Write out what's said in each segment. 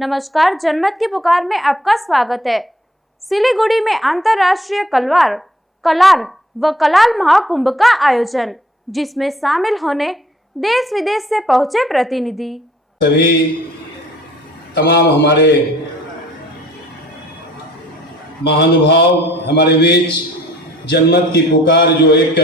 नमस्कार, जनमत की पुकार में आपका स्वागत है। सिलीगुड़ी में अंतर्राष्ट्रीय कलार व कलाल महाकुंभ का आयोजन, जिसमें शामिल होने देश विदेश से पहुंचे प्रतिनिधि। सभी तमाम हमारे महानुभाव हमारे बीच जनमत की पुकार, जो एक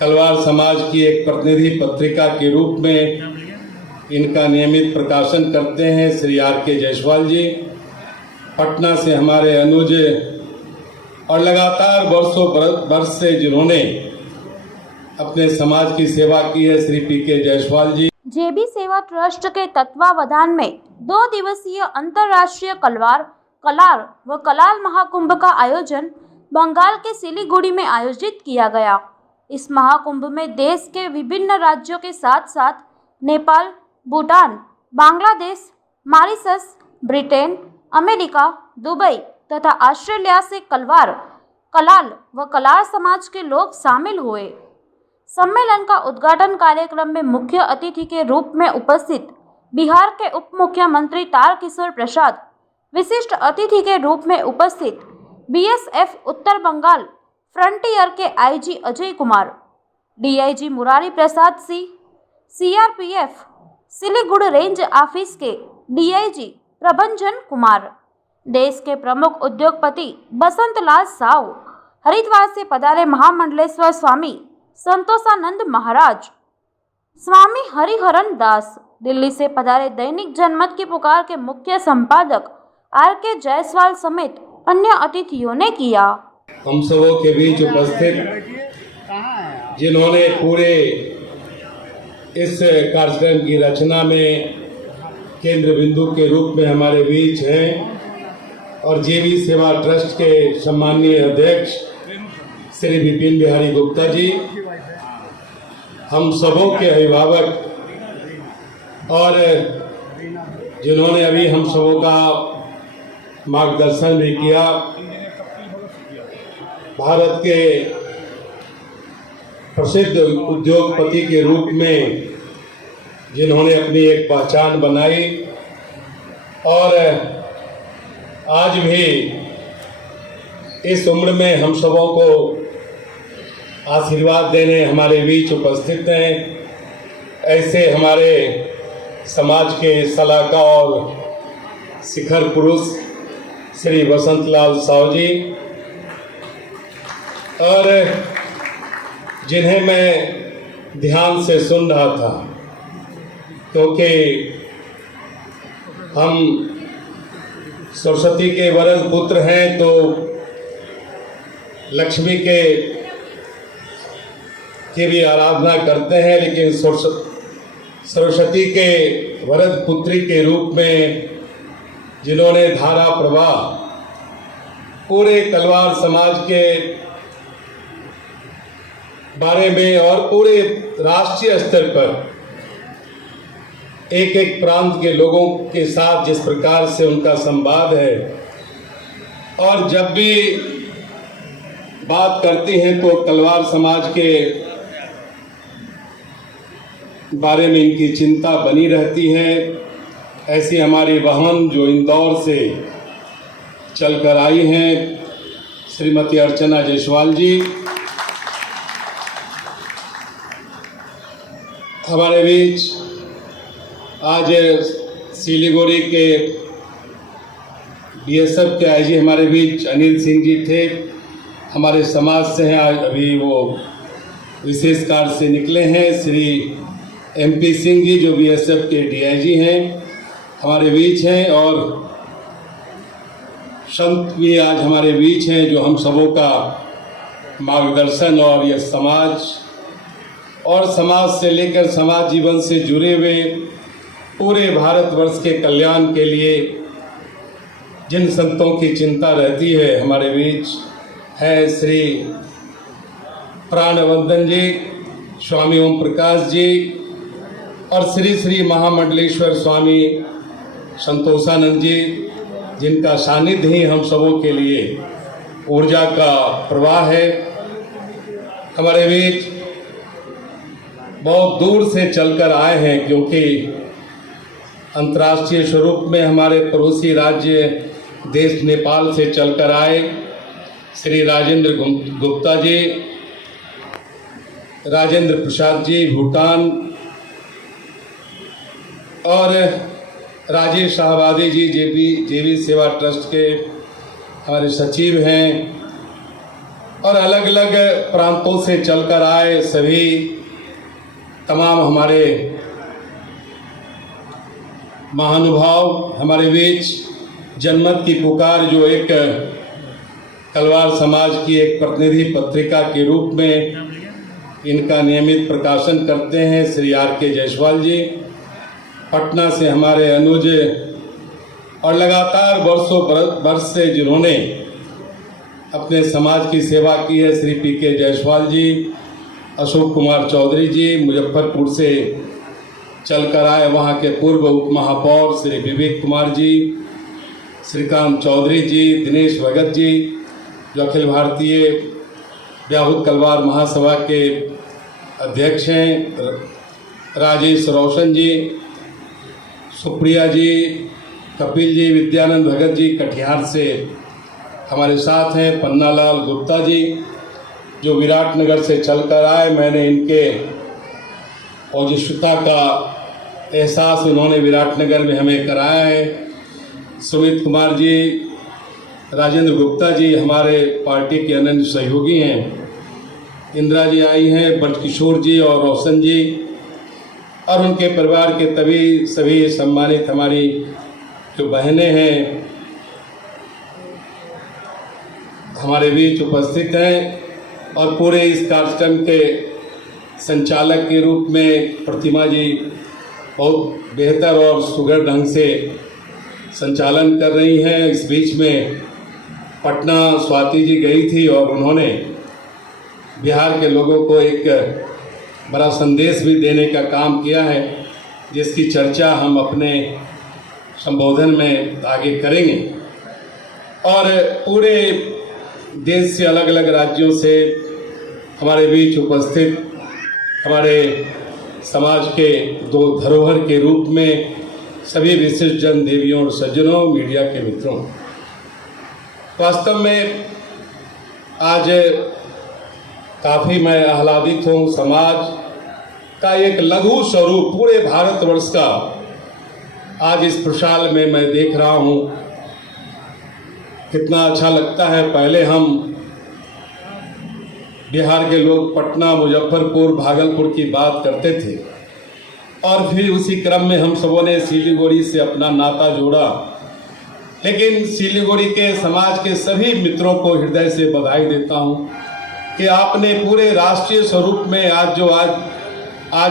कलवार समाज की एक प्रतिनिधि पत्रिका के रूप में इनका नियमित प्रकाशन करते हैं श्री आर.के. जायसवाल जी, पटना से हमारे अनुज, और लगातार वर्षों वर्ष से जिन्होंने अपने समाज की सेवा की है श्री पी.के. जायसवाल जी। जेबी सेवा ट्रस्ट के तत्वावधान में 2 दिवसीय अंतर्राष्ट्रीय कलार व कलाल महाकुंभ का आयोजन बंगाल के सिलीगुड़ी में आयोजित किया गया। इस महाकुंभ में देश के विभिन्न राज्यों के साथ साथ Nepal, Bhutan, Bangladesh, Mauritius, Britain, America, Dubai तथा ऑस्ट्रेलिया से कलाल व कलार समाज के लोग शामिल हुए। सम्मेलन का उद्घाटन कार्यक्रम में मुख्य अतिथि के रूप में उपस्थित बिहार के उप मुख्यमंत्री तारकिशोर प्रसाद, विशिष्ट अतिथि के रूप में उपस्थित बीएसएफ उत्तर बंगाल फ्रंटियर के IG Ajay Kumar, DIG Murari Prasad Singh, CRPF Siliguri range office के डीआईजी प्रभंजन कुमार, देश के प्रमुख उद्योगपति बसंत लाल साव, हरिद्वार से पधारे महामंडलेश्वर स्वामी संतोषानंद महाराज, स्वामी हरिहरन दास, दिल्ली से पधारे दैनिक जनमत की पुकार के मुख्य संपादक आर.के. जायसवाल समेत अन्य अतिथियों ने किया। हम सबों के बीच उपस्थित जिन्होंने पूरे इस कार्यक्रम की रचना में केंद्र बिंदु के रूप में हमारे बीच हैं, और जेबी सेवा ट्रस्ट के सम्माननीय अध्यक्ष श्री विपिन बिहारी गुप्ता जी, हम सबों के अभिभावक, और जिन्होंने अभी हम सबों का मार्गदर्शन भी किया, भारत के प्रसिद्ध उद्योगपति के रूप में जिन्होंने अपनी एक पहचान बनाई, और आज भी इस उम्र में हम सबों को आशीर्वाद देने हमारे बीच उपस्थित हैं, ऐसे हमारे समाज के सलाहकार और शिखर पुरुष श्री बसंत लाल साव जी, और जिन्हें मैं ध्यान से सुन रहा था, क्योंकि हम सरस्वती के वरद पुत्र हैं तो लक्ष्मी की भी आराधना करते हैं, लेकिन सरस्वती के वरद पुत्री के रूप में जिन्होंने धारा प्रवाह पूरे कलवार समाज के बारे में और पूरे राष्ट्रीय स्तर पर एक एक प्रांत के लोगों के साथ जिस प्रकार से उनका संवाद है, और जब भी बात करती हैं तो कलवार समाज के बारे में इनकी चिंता बनी रहती है। ऐसी हमारी बहन जो इंदौर से चलकर आई हैं, श्रीमती अर्चना जायसवाल जी, हमारे बीच आज सिलीगुड़ी के बीएसएफ के आईजी हमारे बीच अनिल सिंह जी थे, हमारे समाज से हैं, आज अभी वो विशेष कार्य से निकले हैं। श्री एमपी सिंह जी जो बीएसएफ के डीआईजी हैं हमारे बीच हैं, और संत भी आज हमारे बीच हैं जो हम सबों का मार्गदर्शन और यह समाज और समाज से लेकर समाज जीवन से जुड़े हुए पूरे भारतवर्ष के कल्याण के लिए जिन संतों की चिंता रहती है, हमारे बीच है श्री प्राणवंदन जी, स्वामी ओम प्रकाश जी, और श्री श्री महामंडलेश्वर स्वामी संतोषानंद जी, जिनका सानिध्य ही हम सबों के लिए ऊर्जा का प्रवाह है। हमारे बीच बहुत दूर से चलकर आए हैं, क्योंकि अंतर्राष्ट्रीय स्वरूप में हमारे पड़ोसी राज्य देश नेपाल से चलकर आए श्री राजेंद्र गुप्ता जी, राजेंद्र प्रसाद जी भूटान, और राजेश शाहबादी जी जेबी सेवा ट्रस्ट के हमारे सचिव हैं, और अलग अलग प्रांतों से चलकर आए सभी तमाम हमारे महानुभाव हमारे बीच जनमत की पुकार, जो एक कलवार समाज की एक प्रतिनिधि पत्रिका के रूप में इनका नियमित प्रकाशन करते हैं, श्री R.K. जायसवाल जी। पटना से हमारे अनुज, और लगातार वर्षों वर्ष से जिन्होंने अपने समाज की सेवा की है, श्री P.K. जायसवाल जी, अशोक कुमार चौधरी जी, मुजफ्फरपुर से चलकर आए वहाँ के पूर्व उप महापौर श्री विवेक कुमार जी, श्रीकांत चौधरी जी, दिनेश भगत जी, जो अखिल भारतीय व्याहुत कलवार महासभा के अध्यक्ष हैं, राजेश रोशन जी, सुप्रिया जी, कपिल जी, विद्यानंद भगत जी कटिहार से हमारे साथ हैं, पन्नालाल गुप्ता जी जो विराटनगर से चलकर आए। मैंने इनके औजस्विता का एहसास उन्होंने विराटनगर में हमें कराया है। सुमित कुमार जी, राजेंद्र गुप्ता जी हमारे पार्टी के अनन्य सहयोगी हैं, इंदिरा जी आई हैं, ब्रजकिशोर जी और रोशन जी, और उनके परिवार के सभी सम्मानित हमारी जो बहनें हैं हमारे बीच उपस्थित हैं, और पूरे इस कार्यक्रम के संचालक के रूप में प्रतिमा जी बहुत बेहतर और सुघड़ ढंग से संचालन कर रही हैं। इस बीच में पटना स्वाति जी गई थी और उन्होंने बिहार के लोगों को एक बड़ा संदेश भी देने का काम किया है, जिसकी चर्चा हम अपने संबोधन में आगे करेंगे। और पूरे देश से अलग अलग राज्यों से हमारे बीच उपस्थित हमारे समाज के दो धरोहर के रूप में सभी विशिष्ट जन देवियों और सज्जनों, मीडिया के मित्रों, वास्तव में आज काफ़ी मैं आह्लादित हूँ। समाज का एक लघु स्वरूप पूरे भारतवर्ष का आज इस प्रशाल में मैं देख रहा हूँ, कितना अच्छा लगता है। पहले हम बिहार के लोग पटना, मुजफ्फरपुर, भागलपुर की बात करते थे, और फिर उसी क्रम में हम सबों ने सिलीगुड़ी से अपना नाता जोड़ा। लेकिन सिलीगुड़ी के समाज के सभी मित्रों को हृदय से बधाई देता हूं कि आपने पूरे राष्ट्रीय स्वरूप में आज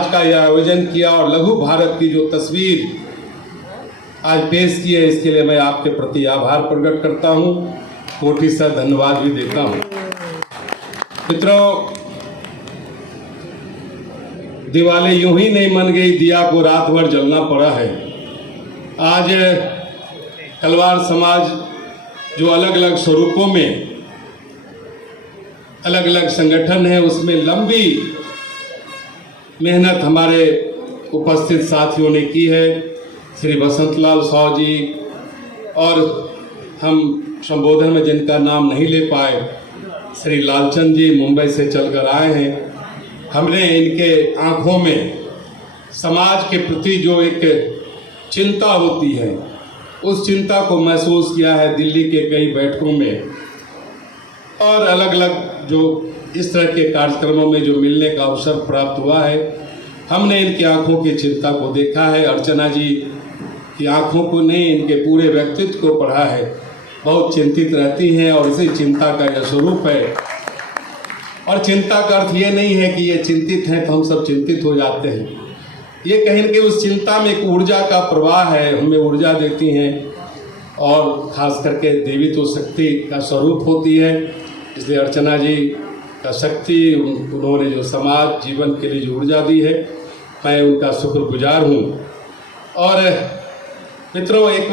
का यह आयोजन किया, और लघु भारत की जो तस्वीर आज पेश की है, इसके लिए मैं आपके प्रति आभार प्रकट करता हूं, कोटि सा धन्यवाद भी देता हूं। मित्रों, दिवाली यूं ही नहीं मन गई, दिया को रात भर जलना पड़ा है। आज कलवार समाज जो अलग अलग स्वरूपों में अलग अलग संगठन है, उसमें लंबी मेहनत हमारे उपस्थित साथियों ने की है। श्री बसंतलाल साव जी, और हम संबोधन में जिनका नाम नहीं ले पाए, श्री लालचंद जी मुंबई से चलकर आए हैं। हमने इनके आंखों में समाज के प्रति जो एक चिंता होती है, उस चिंता को महसूस किया है दिल्ली के कई बैठकों में, और अलग अलग जो इस तरह के कार्यक्रमों में जो मिलने का अवसर प्राप्त हुआ है, हमने इनकी आंखों की चिंता को देखा है। अर्चना जी की आंखों को नहीं, इनके पूरे व्यक्तित्व को पढ़ा है, बहुत चिंतित रहती हैं, और इसी चिंता का यह स्वरूप है। और चिंता का अर्थ ये नहीं है कि ये चिंतित हैं तो हम सब चिंतित हो जाते हैं, ये कहीं कि उस चिंता में एक ऊर्जा का प्रवाह है, हमें ऊर्जा देती हैं, और खास करके देवी तो शक्ति का स्वरूप होती है। इसलिए अर्चना जी का शक्ति, उन्होंने जो समाज जीवन के लिए जो ऊर्जा दी है, मैं उनका शुक्रगुजार हूँ। और मित्रों, एक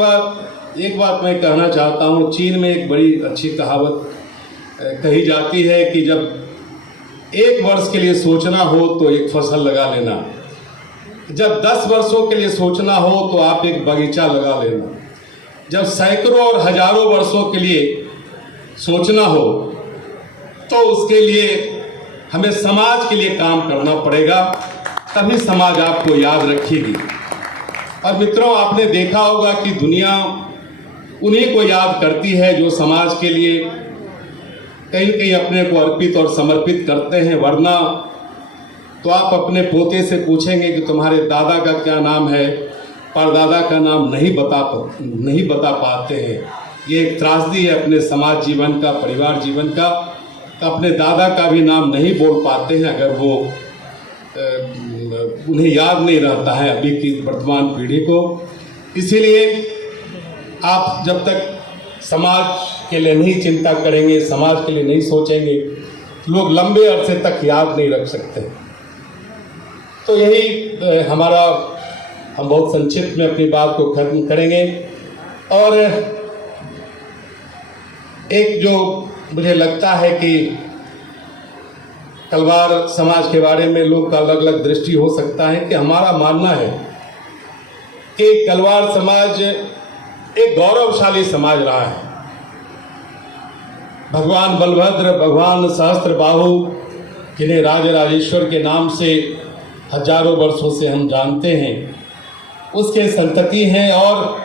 बात मैं कहना चाहता हूँ। चीन में एक बड़ी अच्छी कहावत कही जाती है कि जब एक वर्ष के लिए सोचना हो तो एक फसल लगा लेना, जब 10 वर्षों के लिए सोचना हो तो आप एक बगीचा लगा लेना, जब सैकड़ों और हजारों वर्षों के लिए सोचना हो तो उसके लिए हमें समाज के लिए काम करना पड़ेगा, तभी समाज आपको याद रखेगी। और मित्रों, आपने देखा होगा कि दुनिया उन्हीं को याद करती है जो समाज के लिए कहीं कहीं अपने को अर्पित और समर्पित करते हैं, वरना तो आप अपने पोते से पूछेंगे कि तुम्हारे दादा का क्या नाम है, परदादा का नाम नहीं बता पाते हैं। ये एक त्रासदी है अपने समाज जीवन का, परिवार जीवन का। अपने दादा का भी नाम नहीं बोल पाते हैं अगर वो उन्हें याद नहीं रहता है अभी की वर्तमान पीढ़ी को। इसीलिए आप जब तक समाज के लिए नहीं चिंता करेंगे, समाज के लिए नहीं सोचेंगे, लोग लंबे अरसे तक याद नहीं रख सकते। तो यही हमारा, हम बहुत संक्षिप्त में अपनी बात को खत्म करेंगे। और एक जो मुझे लगता है कि कलवार समाज के बारे में लोग का अलग अलग दृष्टि हो सकता है, कि हमारा मानना है कि कलवार समाज एक गौरवशाली समाज रहा है। भगवान बलभद्र, भगवान सहस्त्रबाहु, जिन्हें राजराजेश्वर के नाम से हजारों वर्षों से हम जानते हैं, उसके संतति हैं। और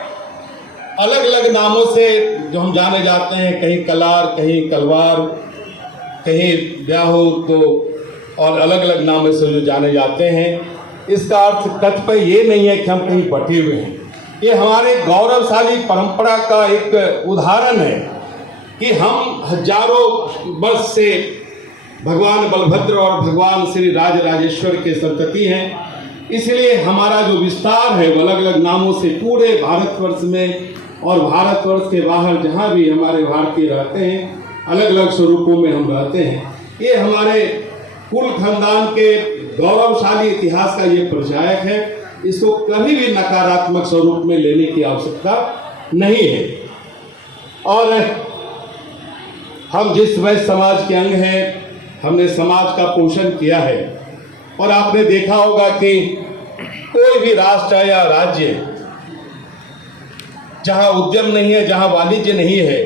अलग अलग नामों से जो हम जाने जाते हैं, कहीं कलार, कहीं कलवार, कहीं ब्याहू, तो और अलग अलग नामों से जो जाने जाते हैं, इसका अर्थ कतिपय ये नहीं है कि हम कहीं बटे हुए हैं। ये हमारे गौरवशाली परंपरा का एक उदाहरण है कि हम हजारों वर्ष से भगवान बलभद्र और भगवान श्री राजराजेश्वर के संतति हैं। इसलिए हमारा जो विस्तार है वो अलग अलग नामों से पूरे भारतवर्ष में और भारतवर्ष के बाहर जहाँ भी हमारे भारतीय रहते हैं, अलग अलग स्वरूपों में हम रहते हैं। ये हमारे कुल खानदान के गौरवशाली इतिहास का ये परिचायक है। इसको कभी भी नकारात्मक स्वरूप में लेने की आवश्यकता नहीं है। और हम जिस वैश्य समाज के अंग हैं, हमने समाज का पोषण किया है। और आपने देखा होगा कि कोई भी राष्ट्र या राज्य जहां उद्यम नहीं है, जहां वाणिज्य नहीं है,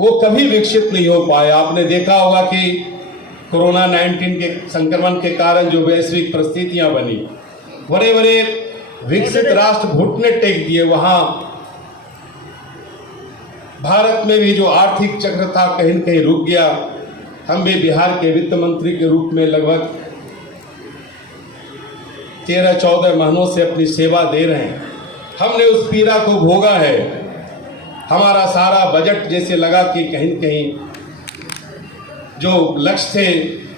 वो कभी विकसित नहीं हो पाया। आपने देखा होगा कि कोरोना 19 के संक्रमण के कारण जो वैश्विक परिस्थितियां बनी, बड़े बड़े विकसित राष्ट्र घुटने टेक दिए। वहां भारत में भी जो आर्थिक चक्र था कहीं न कहीं रुक गया। हम भी बिहार के वित्त मंत्री के रूप में लगभग 13-14 महीनों से अपनी सेवा दे रहे हैं। हमने उस पीड़ा को भोगा है। हमारा सारा बजट जैसे लगा कि कहीं न कहीं जो लक्ष्य थे,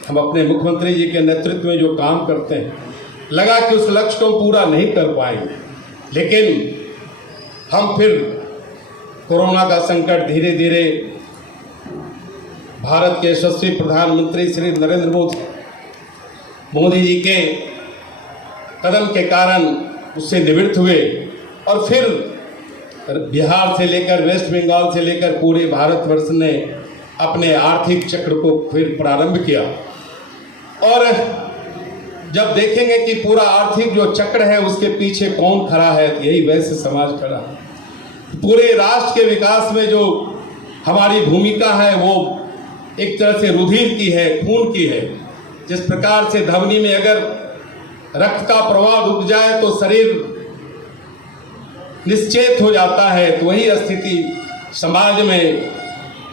हम अपने मुख्यमंत्री जी के नेतृत्व में जो काम करते हैं, लगा कि उस लक्ष्य को पूरा नहीं कर पाएंगे। लेकिन हम फिर कोरोना का संकट धीरे धीरे भारत के यशस्वी प्रधानमंत्री श्री नरेंद्र मोदी जी के कदम के कारण उससे निवृत्त हुए। और फिर बिहार से लेकर वेस्ट बंगाल से लेकर पूरे भारतवर्ष ने अपने आर्थिक चक्र को फिर प्रारंभ किया। और जब देखेंगे कि पूरा आर्थिक जो चक्र है उसके पीछे कौन खड़ा है, यही वैश्य समाज खड़ा है। पूरे राष्ट्र के विकास में जो हमारी भूमिका है वो एक तरह से रुधिर की है, खून की है। जिस प्रकार से धमनी में अगर रक्त का प्रवाह रुक जाए तो शरीर निश्चेत हो जाता है, तो वही स्थिति समाज में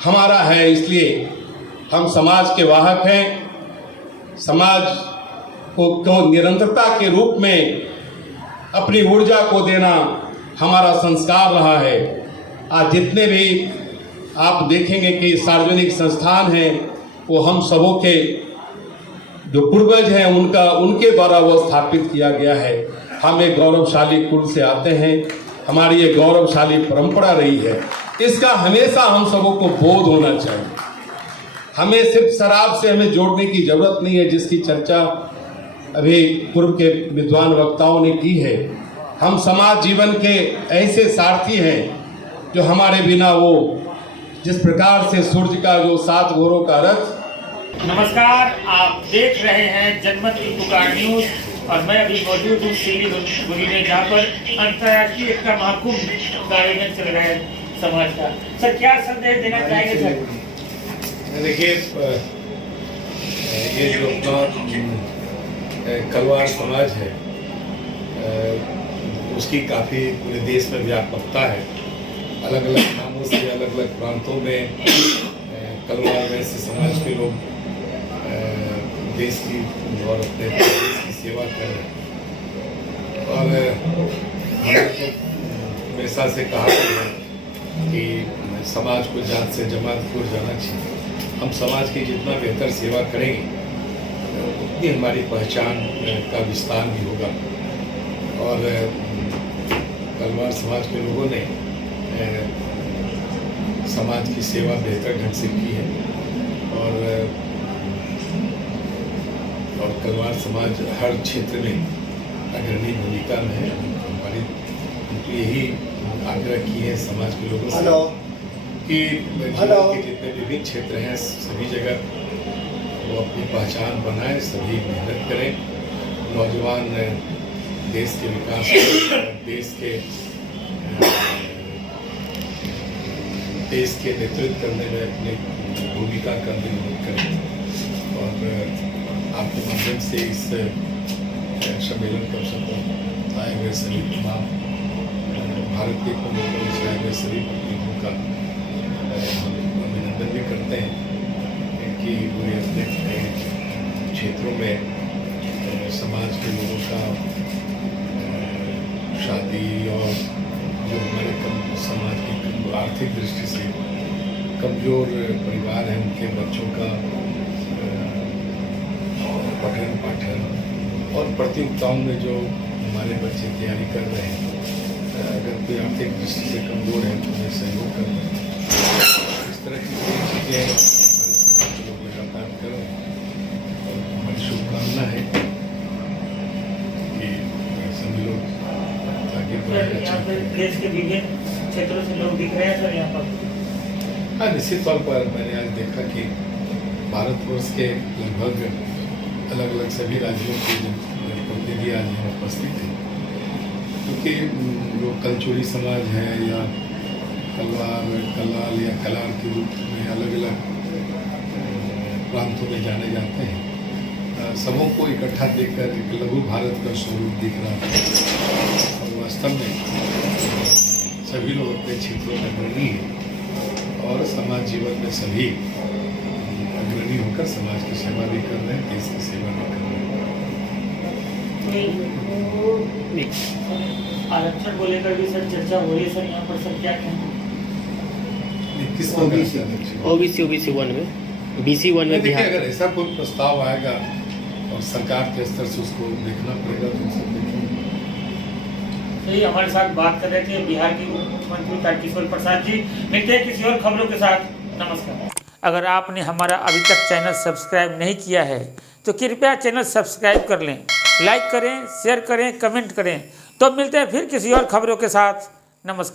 हमारा है। इसलिए हम समाज के वाहक हैं। समाज को निरंतरता के रूप में अपनी ऊर्जा को देना हमारा संस्कार रहा है। आज जितने भी आप देखेंगे कि सार्वजनिक संस्थान हैं, वो हम सबों के जो पूर्वज हैं उनके द्वारा वो स्थापित किया गया है। हम एक गौरवशाली कुल से आते हैं, हमारी ये गौरवशाली परंपरा रही है। इसका हमेशा हम सबों को बोध होना चाहिए। हमें सिर्फ शराब से हमें जोड़ने की जरूरत नहीं है, जिसकी चर्चा अभी पूर्व के विद्वान वक्ताओं ने की है। हम समाज जीवन के ऐसे सारथी हैं जो हमारे बिना वो जिस प्रकार से सूर्य का जो 7 घोरों का रथ। नमस्कार, आप देख रहे हैं जनमत की पुकार न्यूज। और मैं अभी मौजूद हूँ सिलीगुड़ी में, जहाँ पर अंतर्राष्ट्रीय एकता महाकुंभ का आयोजन चल रहा है समाज का। सर, क्या संदेश देना चाहेंगे सर? देखिए, ये जो अपना कलवार समाज है, उसकी काफ़ी पूरे देश में व्यापकता है। अलग अलग नामों से अलग अलग प्रांतों में कलवार वैसे समाज के लोग देश की और अपने देश की सेवा कर रहे हैं। और हमने तो हमेशा से कहा है कि समाज को जात से जमात को जाना चाहिए। हम समाज की जितना बेहतर सेवा करेंगे उतनी हमारी पहचान का विस्तार भी होगा। और कलवार समाज के लोगों ने समाज की सेवा बेहतर ढंग से की है। और कलवार समाज हर क्षेत्र में अग्रणी भूमिका में है। हमारी उनको यही आग्रह किए हैं समाज के लोगों से कि जीवन के जितने विभिन्न क्षेत्र हैं सभी जगह वो अपनी पहचान बनाएं, सभी मेहनत करें। नौजवान देश के विकास देश के नेतृत्व करने में अपनी भूमिका का निर्वहन करें। और आपके माध्यम से इस सम्मेलन के अवसर पर आए हुए सभी तमाम भारत के कोने कोने से आए हुए सभी प्रतिनिधियों का हम अभिनंदन भी करते हैं कि वे अपने क्षेत्रों में समाज के लोगों का शादी और जो हमारे समाज की आर्थिक दृष्टि से कमज़ोर परिवार हैं उनके बच्चों का पठन पाठन और प्रतियोगिताओं में जो हमारे बच्चे तैयारी कर रहे हैं, अगर कोई आर्थिक दृष्टि से कमज़ोर है तो उन्हें सहयोग कर रहे हैं। इस तरह की कई चीज़ें हमारे समाज के लोग लगातार कर रहे हैं। और हमारी शुभकामना है कि सभी लोग आगे बढ़े। यहाँ पर देश के विभिन्न क्षेत्रों से लोग दिख रहे हैं सर यहाँ पर। हाँ, निश्चित तौर पर मैंने आज देखा कि भारतवर्ष के लगभग अलग अलग सभी राज्यों के प्रतिनिधि आज यहाँ उपस्थित हैं, क्योंकि जो कलचुड़ी समाज है या कलवार कलाल या कलार के रूप में अलग अलग प्रांतों में जाने जाते हैं, सबों को इकट्ठा देखकर एक लघु भारत का स्वरूप दिख रहा है। और वास्तव में सभी लोग अपने क्षेत्रों में अग्रणी हैं और समाज जीवन में सभी अग्रणी होकर समाज की सेवा भी कर रहे हैं, देश की सेवा भी कर रहे हैं। आरक्षण को लेकर भी सर चर्चा हो रही है सर यहाँ पर, सर क्या कहेंगे? किस ओबीसी 1 में BC 1 में देखिए, अगर ऐसा कोई प्रस्ताव आएगा और सरकार के स्तर से उसको देखना पड़ेगा तो सब देखेंगे। तो हमारे साथ बात कर रहे थे बिहार के मुख्यमंत्री तारकिशोर प्रसाद जी। मिलते हैं किसी और खबरों के साथ। नमस्कार। अगर आपने हमारा अभी तक चैनल सब्सक्राइब नहीं किया है तो कृपया चैनल सब्सक्राइब कर लें, लाइक करें, शेयर करें, कमेंट करें। तो मिलते हैं फिर किसी और खबरों के साथ। नमस्कार।